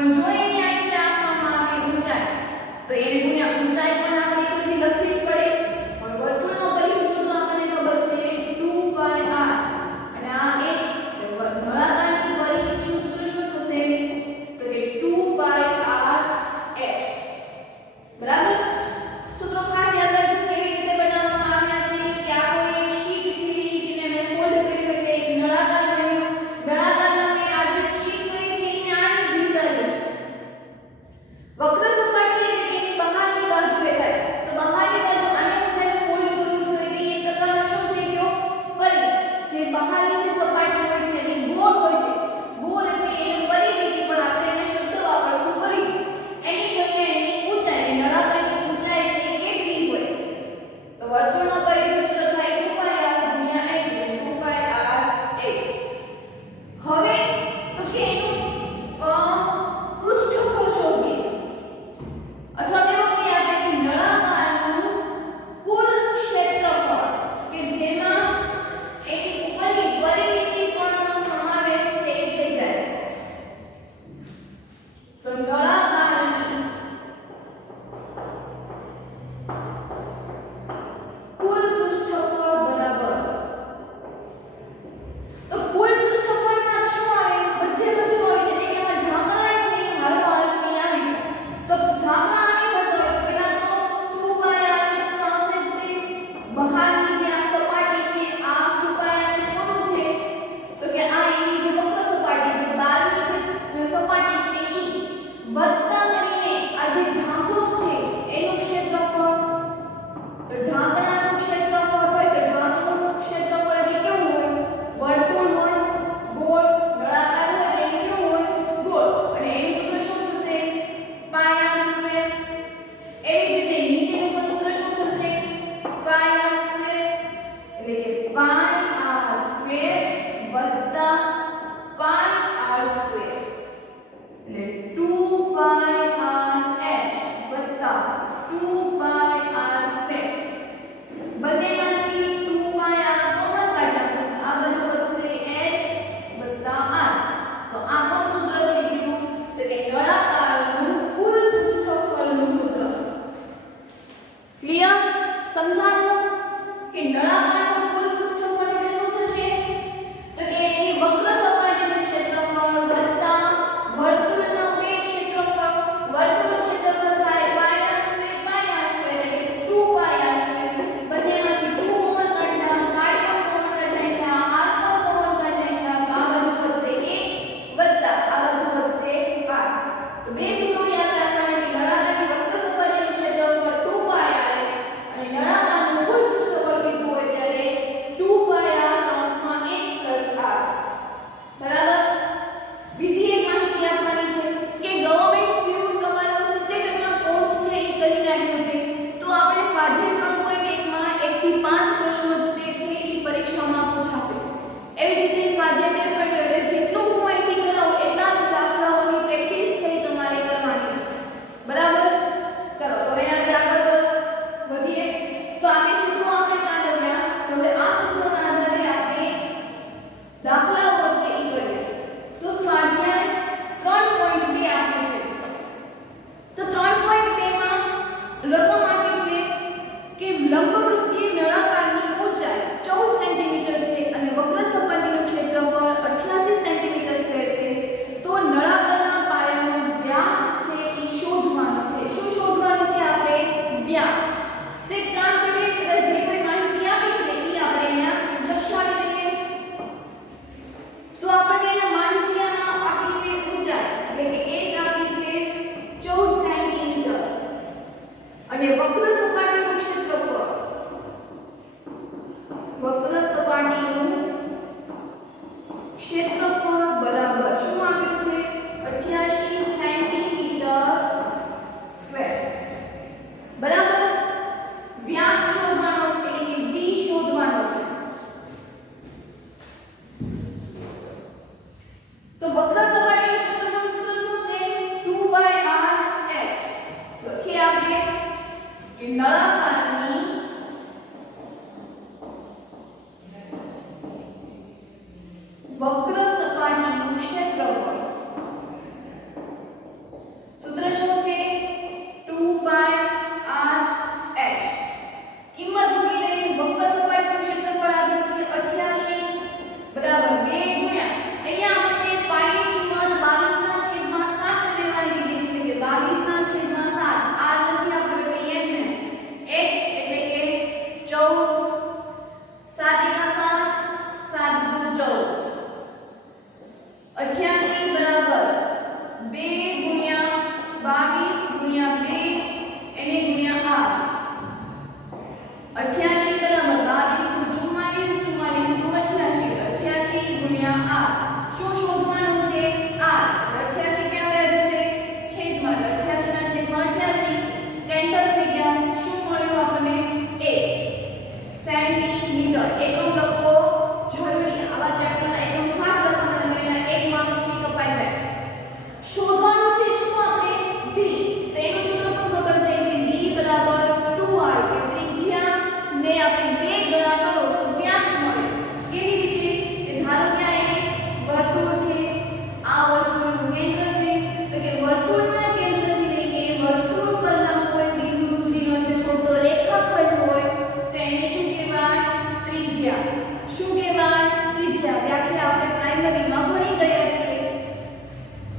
પણ જો એને આ રીતે આપવામાં આવે ઊંચાઈ તો એને ગુણ્યા ઊંચાઈ પણ આપણે કેટલી લખવી જ પડે. હવે વર્તુળનો પરિઘ સૂત્ર આપણને ખબર છે 2 pi r અને આ h નળાકારની પરિઘનું સૂત્ર શું થશે તો કે 2 pi r h. બરાબર. સૂત્રો ખાસ યાદ રાખજો કેવી રીતે બનાવવામાં આવ્યા છે કે આ કોઈ એક શીટ છે, શીટને મેં ફોલ્ડ કર્યું એટલે એક નળાકાર બન્યું. નળાકારના મેં આ જે શીટ કરી છે એને આની જ વિચાર્યું છે. વક્ર સપાટી એટલે તેની બહારની બાજુએ થાય તો બહારની બાજુ આને હું જ્યારે ફોલ્ડ કરું છું એટલે એ પ્રકારનો શું થઈ ગયો પરિઘ. જે બહારની જે સપાટી હોય છે એની ગોળ હોય છે, ગોળ એટલે એને પરિમિતિ પણ આપણે એને શબ્દ વાપરશું પરિઘ. એની જગ્યાએ એની ઊંચાઈ નળાકારની ઊંચાઈ છે એ કેટલી હોય તો વર્તુળનો પરિઘ સૂત્ર થાય 2 pi r ગુણ્યા h 2 pi r h. હવે તો કે એનું પૃષ્ઠફળ શોધીએ અથવા તો એવું કહીએ આપણે કે નળાકારનું કુલ ક્ષેત્રફળ કે જેમાં એની ઉપરની પરિમિતિ પણનો સમાવેશ છે એ થઈ જાય. તો નળાકારની કુલ પૃષ્ઠફળ બરાબર તો કુલ પૃષ્ઠફળમાં શું આવે બધે બધું આવે છે એટલે કે એમાં ઢાંકણા છે એ હારોહાર છે એ આવી જાય. તો ઢાંકણા આવી જતો હોય તો પહેલા તો 2 pi r શું આવશે જ તે બહારની જે આ સપાટી છે આ 2 pi r કોનું છે તો કે આ એની જે વક્ર સપાટી છે બહારની જે સપાટી છે ઈ વત્તા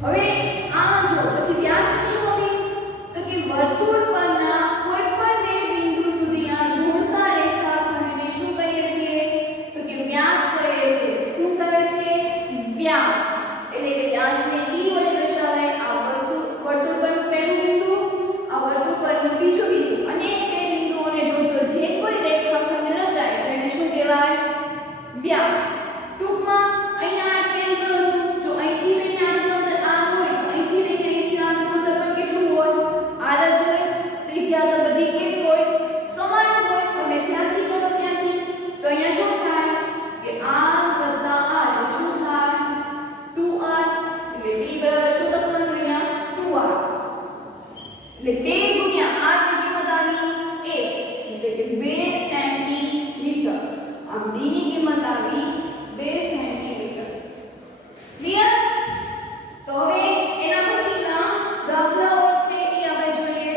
હવે આ જો પછી વ્યાસની શું આવી તો કે વર્તુળ પરના કોઈ પણ બે બિંદુ સુધીના જોડતા રેખાખંડને શું કહીએ છીએ તો કે વ્યાસ કહીએ છીએ શું કહે છે વ્યાસ એટલે કે વ્યાસને d વડે દર્શાવાય આ વસ્તુ વર્તુળ પરનું પહેલું બિંદુ આ વર્તુળ પરનું બીજું બિંદુ અને તે બિંદુઓને જોડતો જે કોઈ રેખાખંડ રચાય તેને શું કહેવાય વ્યાસ ટૂંકમાં અહીંયા કેન્દ્ર જો અહીંથી લઈને આટલું અંતર આ હોય તો અહીંથી લઈને અહીંથી આટલું અંતર પણ કેટલું હોય r જ હોય ત્રિજ્યા તો બધી કેવી હોય સમાન હોય તમે જ્યાંથી ગણો ત્યાંથી તો અહીંયા શું થાય કે r r એટલે શું થાય 2r એટલે d બરાબર શું લખવાનું અહીંયા 2r એટલે 2 ગુણ્યા r ની કિંમત આવી 1 એટલે કે 2 સેન્ટીમીટર આમ d ની કિંમત આવી 2 સેન્ટીમીટર ક્લિયર તો હવે એના પછીના દાખલાઓ છે એ આપણે જોઈએ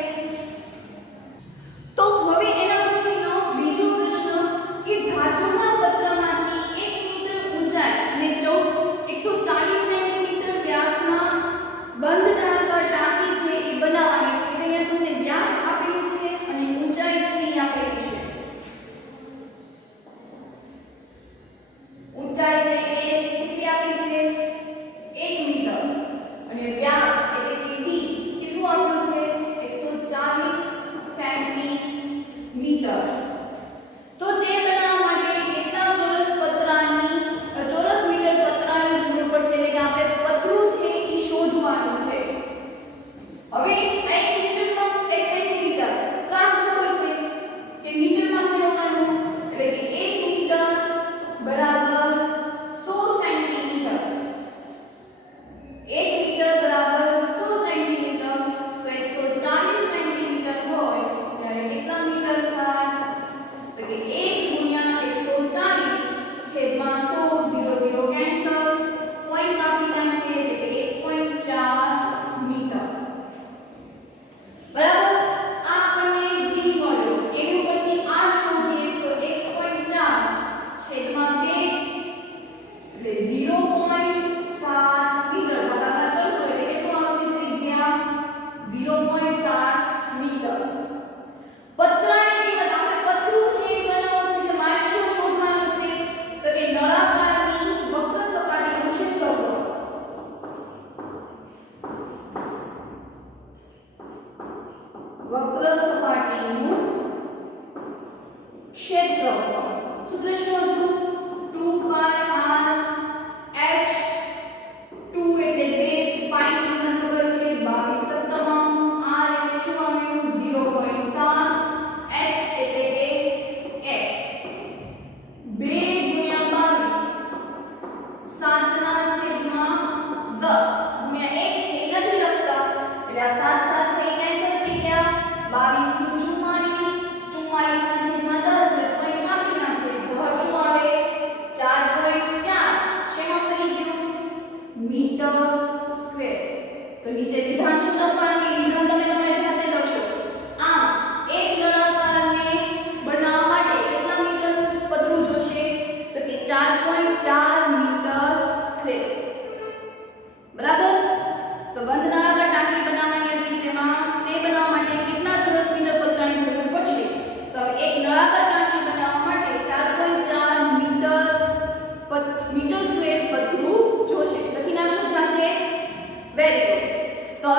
તો હવે એના પછીનો બીજો પ્રશ્ન કે ધાતુના પત્રમાંથી 1 મીટર ઊંચાઈ અને 140 સેન્ટીમીટર વ્યાસના બંધ નળાકાર ટાંકી છે એ બનાવવાની છે એટલે અહીંયા તમને વ્યાસ આપેલું છે અને ઊંચાઈ છે એ આપેલી છે ઊંચાઈ એટલે એ કેટલી આપી છે 1 મીટર અને વ્યાસ એટલે કે d કેટલું આપ્યું છે 140 સેન્ટીમીટર તો તે બનાવવા માટે કેટલા ચોરસ મીટર પતરાની જરૂર પડશે એટલે કે આપણે પતરું છે એ શોધવાનું છે હવે 1 મીટરમાં 1 સેન્ટીમીટર કામ ખબર છે કે મીટરમાં ફેરવવાનું એટલે કે 1 મીટર બરાબર 100 સેન્ટીમીટર 1 મીટર બરાબર 100 સેન્ટીમીટર તો 140 સેન્ટીમીટર હોય ત્યારે કેટલા મીટર થાય તો કે 1 ગુણ્યા 140 છેદમાં 100 0 0 કેન્સલ પોઈન્ટ કાપી નાખીએ એટલે કે 1.4 મીટર બરાબર આ આપણને v મળ્યો એની ઉપરથી r શોધીએ તો 1.4 છેદમાં 2 એટલે 0.7 મીટર ભાગાકાર કરશો એટલે કેટલું આવશે ત્રિજ્યા 0.7 મીટર પતરાની કિંમત આપણે પતરું છે એ બનાવવું છે એટલે મારે શું શોધવાનું છે તો કે નળાકારની વક્ર સપાટીનું ક્ષેત્રફળ વક્ર સપાટીનું ક્ષેત્રફળ સૂત્ર શું હતું 2 pi r h 2 એટલે 2 pi ની કિંમત ખબર છે 22 સપ્તમાંશ r એટલે શું આવ્યું 0.7 h એટલે કે 1 2 ગુણ્યા 22 7 ના છેદમાં 10 ગુણ્યા 1 છે એ નથી લખતા એટલે આ 7 7 છે એ કેન્સલ થઈ ગયા 22 નું 44 44 ના છેદમાં 10 એટલે પોઈન્ટ કાપી નાખીએ જવાબ શું આવે 4.4 શેમાં ફરી ગયું મીટર સ્ક્વેર તો નીચે વિધાન શું લખવાનું એ વિધાન તમે તમારી જાતે લખશો આમ એક નળાકારને બનાવવા માટે કેટલા મીટરનું પતરું જોશે તો કે 4.4 મીટર સ્ક્વેર બરાબર તો બંધ નળાકાર ટાંકી બનાવવાની હતી તેમાં તે બનાવવા માટે કેટલા ચોરસ મીટર પતરાની જરૂર પડશે તો હવે એક નળાકાર ટાંકી બનાવવા માટે 4.4 મીટર સ્ક્વેર પતરું જોશે લખી નાખશો જાતે વેરી ગુડ તો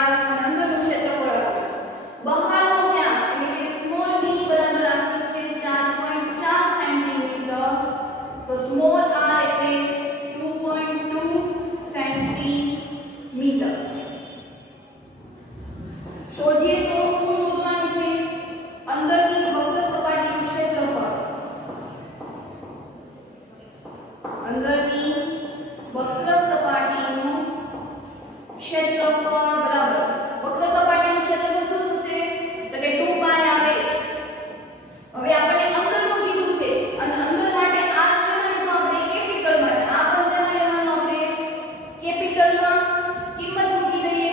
વ્યાસ અને અંદરનું ક્ષેત્રફળ આપ્યું છે. બહારનો વ્યાસ એટલે કે સ્મોલ d બરાબર આપ્યું છે 4.4 સેન્ટીમીટર. તો સ્મોલ r એટલે 2.2 સેન્ટીમીટર. શોધીએ તો શું શોધવાનું છે? અંદરની વક્ર સપાટીનું ક્ષેત્રફળ. અંદરની વક્ર સપાટીનું ક્ષેત્રફળ બરાબર વક્ર સપાટીનું ક્ષેત્રફળ શું થશે? તો કે 2 પાઈ આવે છે. હવે આપણે અંદરનું કીધું છે અને અંદર માટે આ શેમાં લીધું આપણે? કેપિટલમાં. આ પણ શેમાં લેવાનું આપણે? કેપિટલમાં. કિંમત મૂકી દઈએ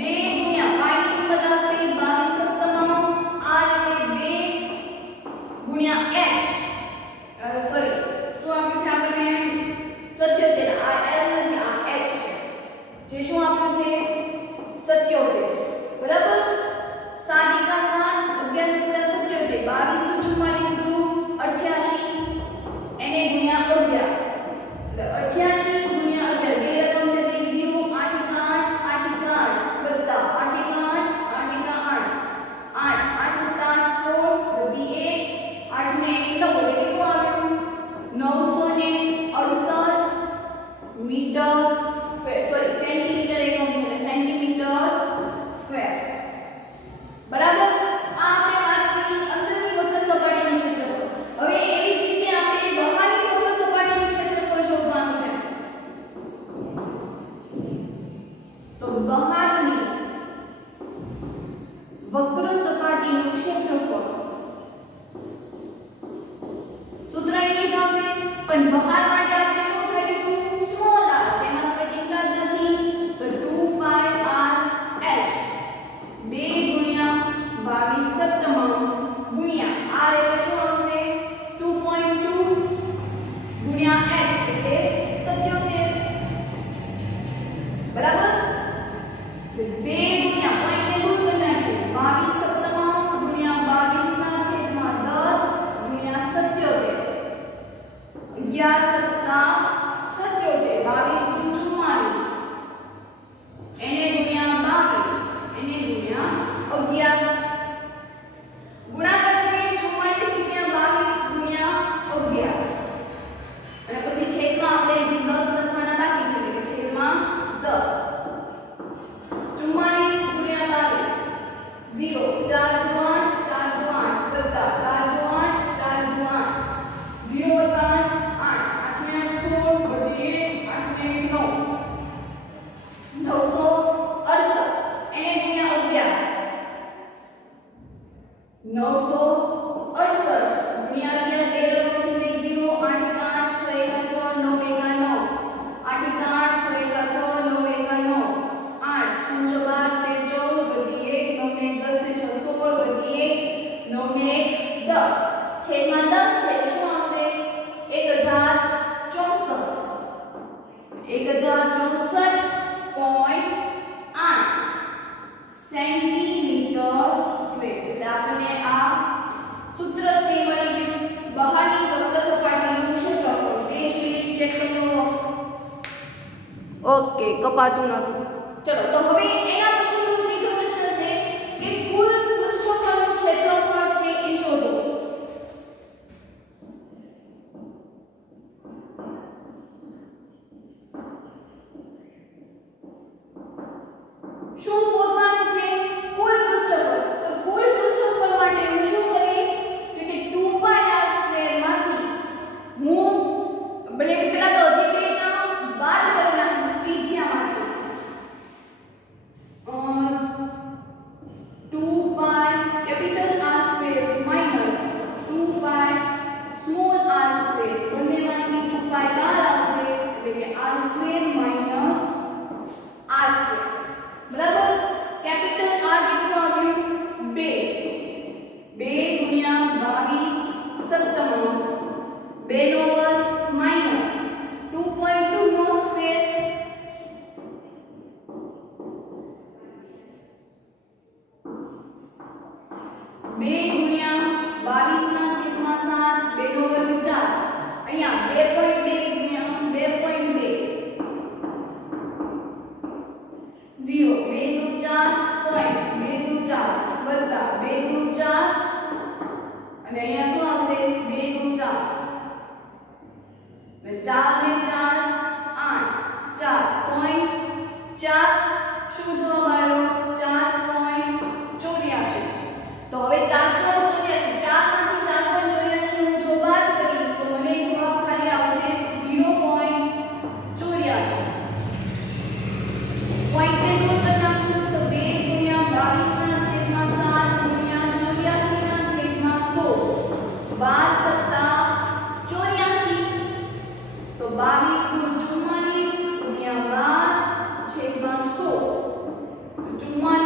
2 ગુણ્યા પાઈની કિંમત આવશે 22/7 r એટલે 2 ગુણ્યા h સોરી શું આપ્યું છે આપણને? 77. આ l નથી આ h છે. જે શું આપ્યું છે? 77. બરાબર. 7 × 7 11 × 77 22 × 44 88 એને ગુણ્યા 11 એટલે 88 ગુણ્યા 11 બે રકમ છે તે 0 8 × 8 8 × 8 વત્તા 8 × 8 8 × 8 8 8 8 16 વધી 1 8 ને 1 9 એટલે કેટલું આવ્યું? 968 મીટર સ્ક્વેર સોરી સેન્ટીમીટર એકમ છે એટલે સેન્ટીમીટર સ્ક્વેર. બરાબર. આ આપણે વાત કરી અંદરની વક્ર સપાટીનું ક્ષેત્રફળ. હવે એવી જ રીતે આપણે બહારની વક્ર સપાટીનું ક્ષેત્રફળ શોધવાનું છે. તો બહારની વક્ર સપાટીનું ક્ષેત્રફળ સૂત્ર અહીં જ આવશે પણ બહાર માટે આપણે શું થઈ ગયું? Small r. તેમાં કોઈ ચિંતા જ નથી. તો 2 પાઈ r h 2 ગુણ્યા 22/7 ગુણ્યા r એટલે શું આવશે? 2.2 ગુણ્યા h એટલે 77. બરાબર. 2 ગુણ્યા પોઈન્ટને દૂર કરી નાખ્યું 22/7 ગુણ્યા 22/10 ગુણ્યા 77 11 + 77 22 × 44 એને ગુણ્યા 22 એને ગુણ્યા 11 ગુણાકાર કરીએ 44 ગુણ્યા 22 ગુણ્યા 11 અને પછી છેદમાં આપણે જે 10 લખવાના બાકી છે એટલે છેદમાં 10 44 ગુણ્યા 22 0 4 × 8 4 × 8 વત્તા 4 × 8 4 × 8 0 વત્તા 8 8 ને 8 16 વધી 1 8 ને 9 968 એને ગુણ્યા 11 968 ગુણ્યા 11 બે રકમ છે તે 0 8 × 8 6 × 6 9 × 8 × 8 6 × 6 9 × 9 8 6 × 12 13 14 વધી 1 9 ને 10 ને 6 16 વધી 1 9 ને 10 છેદમાં 10 છે એટલે શું આવશે? 1064.8 સેન્ટીમીટર સ્ક્વેર. એટલે આપણને આ સૂત્ર છે એ મળી ગયું. બહારની વક્ર સપાટીનું ક્ષેત્રફળ તે જ રીતે ચેક કરી લો. ઓકે કપાતું નથી. ચલો તો હવે એના પછીનો ત્રીજો પ્રશ્ન છે કે કુલ પૃષ્ઠફળનું ક્ષેત્રફળ છે એ શોધો. શું શોધવાનું છે? કુલ પૃષ્ઠફળ. તો કુલ પૃષ્ઠફળ માટે હું શું કરીશ? તો કે 2 પાઈ r સ્ક્વેર માંથી હું પેલા તો જે બે નામ બાદ કરી નાખીશ ત્રિજ્યામાંથી. 2 પાઈ કેપિટલ R સ્ક્વેર માઈનસ 2 પાઈ સ્મોલ r સ્ક્વેર બંનેમાંથી 2 પાઈ બહાર આવશે એટલે કે r square minus r square. બરાબર. કેપિટલ R કેટલું આવ્યું? 2 2 ગુણ્યા 22/7 2 નો વર્ગ માઈનસ 2.2 નો સ્ક્વેર 2 ગુણ્યા 22/7 2 નો વર્ગ 4 અહીંયા 2.2 ગુણ્યા 2.2 0 2 નું 4 અને અહીંયા શું આવશે 2 × 4 એટલે 4 ને 4 8 4.4 શું જવાબ આવ્યો 4.84 તો હવે 4.84 4 માંથી 4.84 હું જો બાદ કરીશ તો મને જવાબ ખાલી આવશે 0.84 પોઈન્ટ ને દૂર કરી નાખું તો 2 × 22 ના છેદમાં 7 × 84 ના છેદમાં 100 12 * 7 84 તો 22 દૂર 44 × 12 છેદમાં 100 44 × 12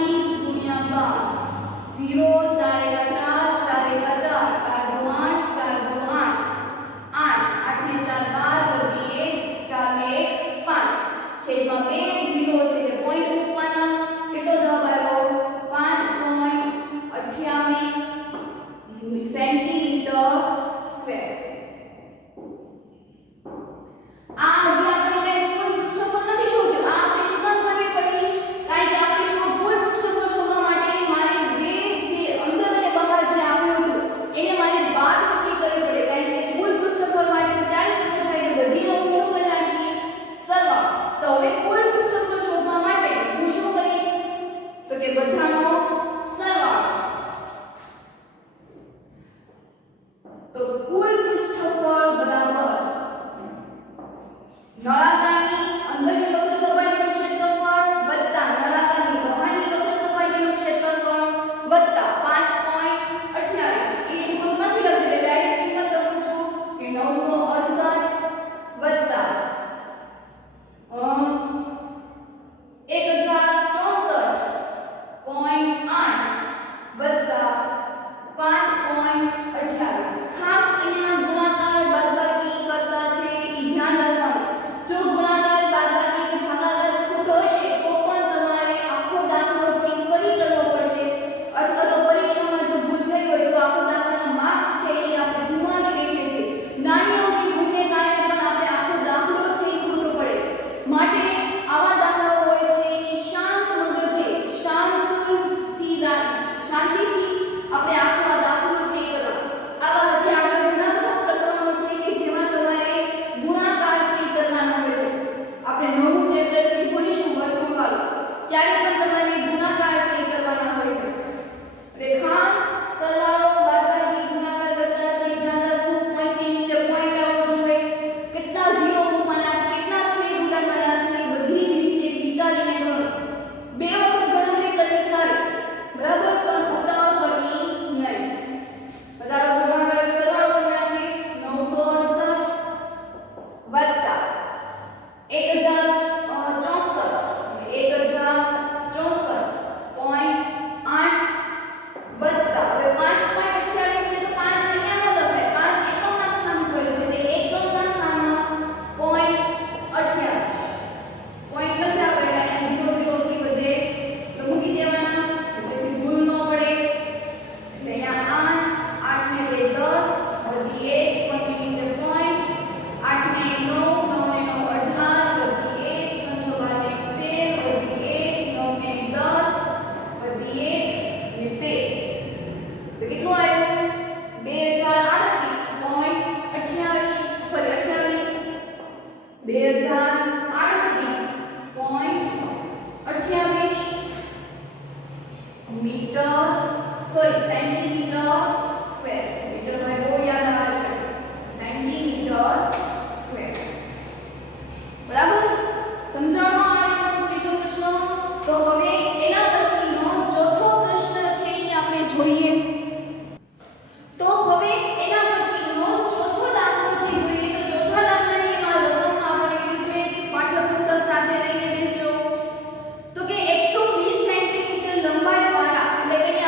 0 લંબાઈ વાળા એટલે કે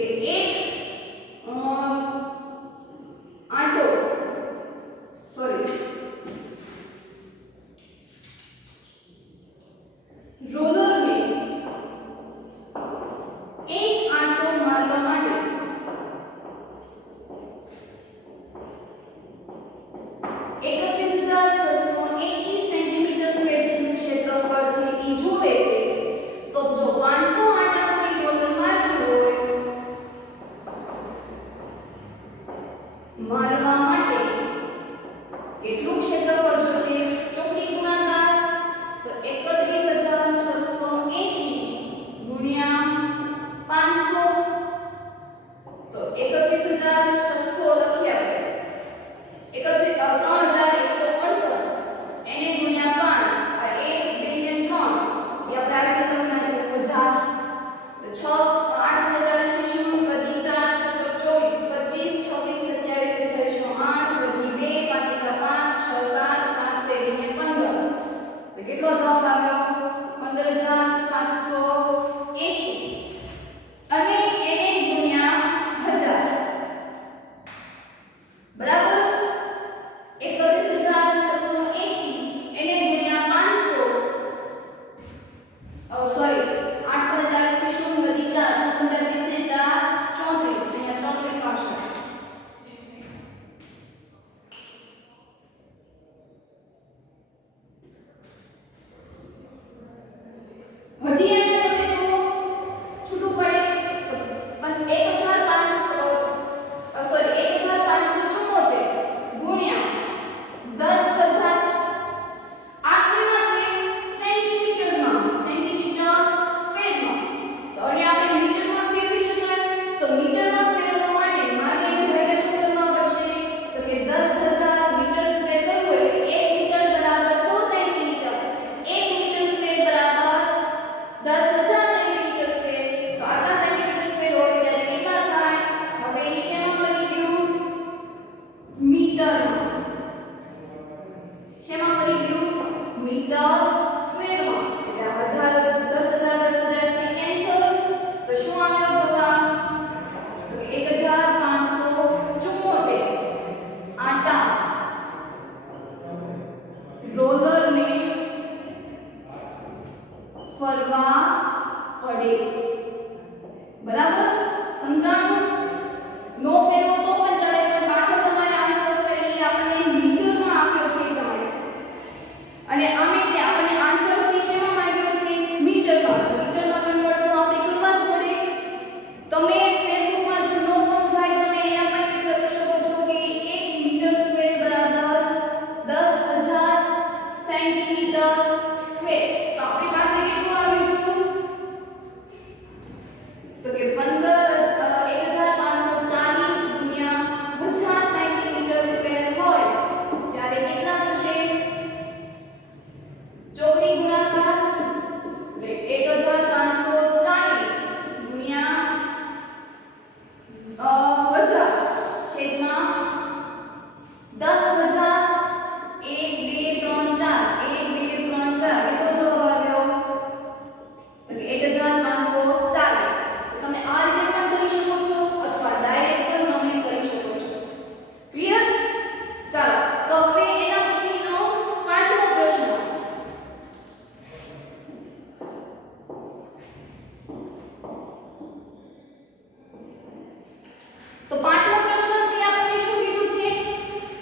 કે એક આંટો સોરી રોલરને એક આંટો મારવા માટે 31,680 સેન્ટીમીટર સ્ક્વેર જેટલું ક્ષેત્રફળ છે એ જોવે છે. તો જો 500 આંટા છે રોલર મારતું હોય મારવા માટે કેટલું ક્ષેત્રફળ જોશે? ચોકડી ગુણાકાર તો 31,680 ગુણ્યા 500 તો 31,600 લખ્યા 3,168 એને ગુણ્યા 5 આ 1 2 ને 3 એ આપણે આ રીતે લખી નાખ્યું 6 8 40 શું વધી 4 6 24 25 26 27 28 8 વધી 2 5 5 6 7 8 13 15 તો કેટલો જવાબ આવ્યો? 15,780 અને એને ગુણ્યા 1000 બરાબર 31,680 એને ગુણ્યા 500 સોરી 8 40 શું વધી 4 35 ને 4 34 અહીંયા 34 આવશે. હજી અહીંયા તમે જુઓ છૂટું પડે પણ 1,500 સોરી 1,574 ગુણ્યા 10,000 આ શેમાં છે? સેન્ટીમીટરમાં સેન્ટીમીટર સ્ક્વેરમાં. તો અને આપણે મીટરમાં ફેરવી શકાય તો મીટરમાં ફેરવવા માટે મારે એને ભાગ્યા શું કરવા પડશે? તો કે 10,000 મીટર સ્ક્વેર કરવું એટલે કે 1 મીટર બરાબર 100 સેન્ટીમીટર 1 મીટર સ્ક્વેર બરાબર 10,000 સેન્ટીમીટર સ્ક્વેર. તો આટલા સેન્ટીમીટર સ્ક્વેર હોય ત્યારે કેટલા થાય? હવે એ શેમાં ફરી ગયું? મીટરમાં. શેમાં ફરી ગયું? મીટર સ્ક્વેરમાં. એટલે 10,000 છે કેન્સલ. તો શું આવ્યો જવાબ? તો કે 1,574 આટા રોલરને ફરવા પડે. બરાબર સમજાણું? નો ફેરવો તો પણ ચાલે પણ પાછળ તમારે આન્સર છે એ આપણને મીટરમાં આપ્યો છે તમારે અને આમે તે આપણને આન્સર છે શેમાં માંગ્યો છે? મીટરમાં. મીટરમાં કન્વર્ટ તો આપણે કરવા જ પડે. તમે ફેરફારમાં જો નો સમજાય તમે અહીંયા પણ લખી શકો છો કે 1 મીટર સ્ક્વેર બરાબર 10,000 સેન્ટીમીટર સ્ક્વેર. તો આપણી પાસે કેટલું આવ્યું હતું? તો કે 1,540 ગુણ્યા 1000 સેન્ટીમીટર સ્ક્વેર હોય ત્યારે કેટલા થશે? ચોકડી ગુણાકાર એટલે 1,540 ગુણ્યા 1000 છેદમાં 10,000 1 2 3 4 1 2 3 4 કેટલો જવાબ આવ્યો? તો કે 1,540. તમે આ રીતે પણ કરી શકો છો અથવા ડાયરેક્ટ પણ તમે કરી શકો છો. ક્લિયર? ચાલો તો હવે એના પછીનો પાંચમો પ્રશ્ન. તો પાંચમો પ્રશ્ન છે આપણને શું કીધું છે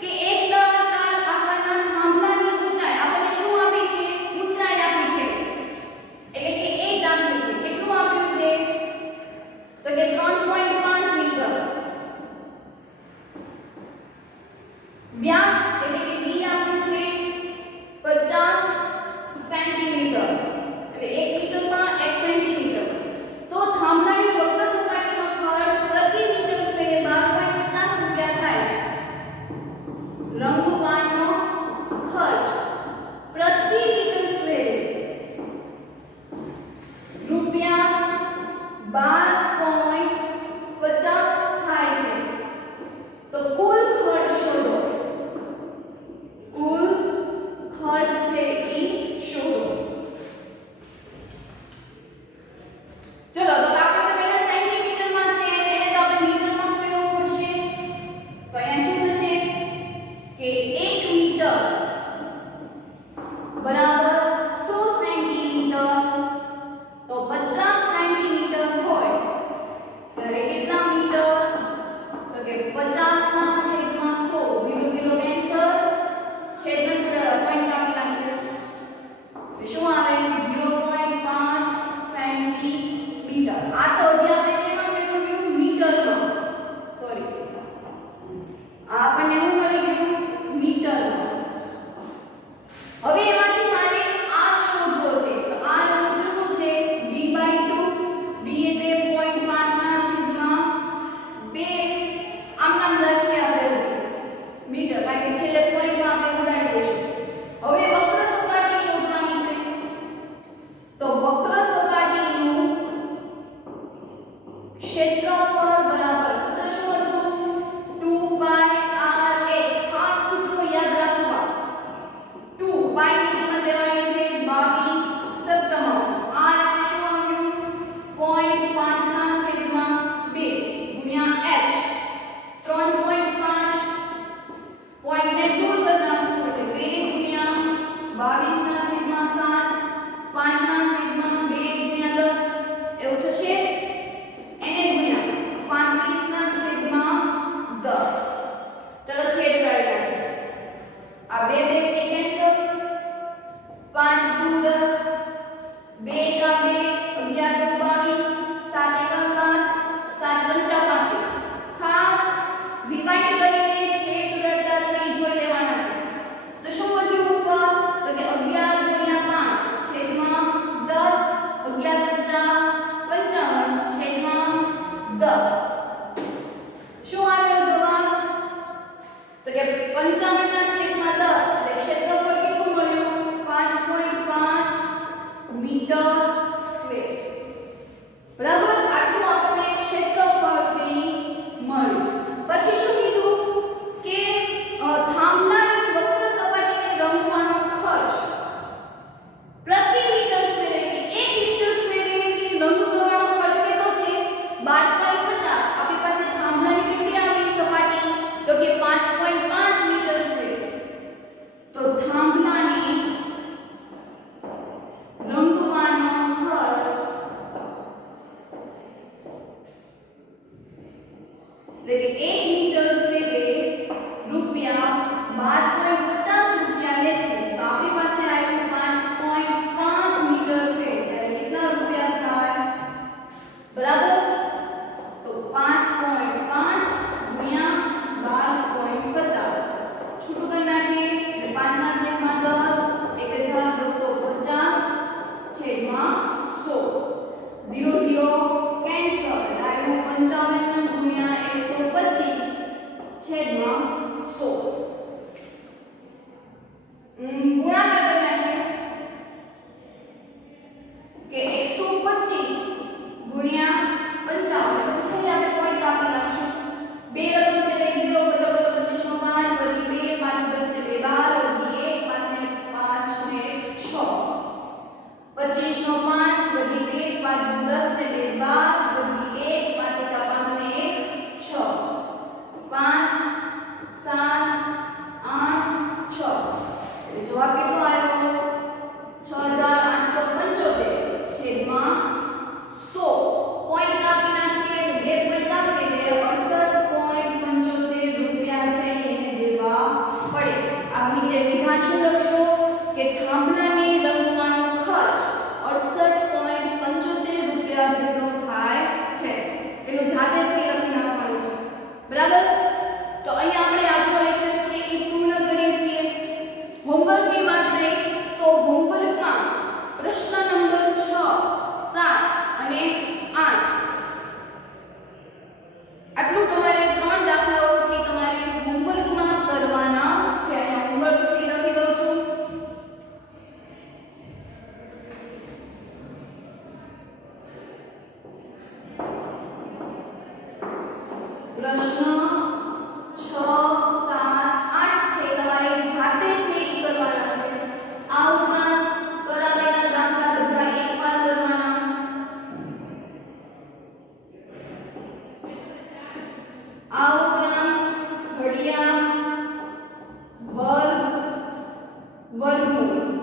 કે એક નળાકાર આકારના થાંભલાની ઊંચાઈ આપણને શું આપી છે? ઊંચાઈ આપી છે એટલે કે એ જાણવું છે. કેટલું આપ્યું છે? તો કે 3.5 મીટર. વ્યાસ એટલે કે d આપ્યું છે 50 સેન્ટીમીટર એટલે 1 મીટરમાં 1 સેન્ટીમીટર. તો થાંભલાની વક્ર સપાટીનો ખર્ચ પ્રતિ મીટર સ્ક્વેર 12 એટલે કે 1 મીટર સ્ક્વેર રૂપિયા 12.50 રૂપિયા લે છે. તો આપણી પાસે આવ્યું 5.5 મીટર સ્ક્વેર, ત્યારે કેટલા રૂપિયા થાય? બરાબર. તો 5.5 ગુણ્યા 12.50 છૂટું કરી નાખીએ એટલે 5 ના છેદમાં 10 1250 છેદમાં 100 0 0 કેન્સલ એટલે આવ્યું 55 ગુણ્યા 125 છેદમાં 100 ગુણાકાર કરી નાખીએ કે 125 ગુણ્યા 55 પછી છે આપણે પોઈન્ટ કાપી નાખશું. બે રકમ છે એટલે 0 50 25 નો 5 વધી 2 5 10 ને 2 12 વધી 1 5 ને 5 10 ને 2 12 વધી 1 5 એકા 5 ને 1 6 5 7 8 6 એટલે જવાબ કેટલો આવ્યો? 6875 છેદમાં 100. પોઈન્ટ કાપી નાખીએ એટલે 2 પોઈન્ટ કાપીએ એટલે 68.75 રૂપિયા છે એને દેવા પડે. આ નીચે વિધાન શું લખશો કે થાંભલાને રંગવાનો ખર્ચ 68.75 રૂપિયા જેટલો થાય છે. એનું જાતે છે લખી નાખવાનું છે. બરાબર. તો અહીંયા આપણે આજનો લેક્ચર છે એ પૂર્ણ કરીએ છીએ. હોમવર્કની વાત રહી તો હોમવર્કમાં પ્રશ્ન નંબર 6 7 અને 8 આટલું તમારે 3 દાખલાઓ છે તમારે હોમવર્કમાં કરવાના છે. અહીંયા હોમવર્ક છે લખી દઉં છું. પ્રશ્ન 6 7 8 છે તમારે જાતે છે એ કરવાના છે. આ ઉપરાંત કરાવેલા દાખલા બધા એકવાર કરવાના. આ ઉપરાંત ઘડિયા વર્ગ વર્ગમૂળ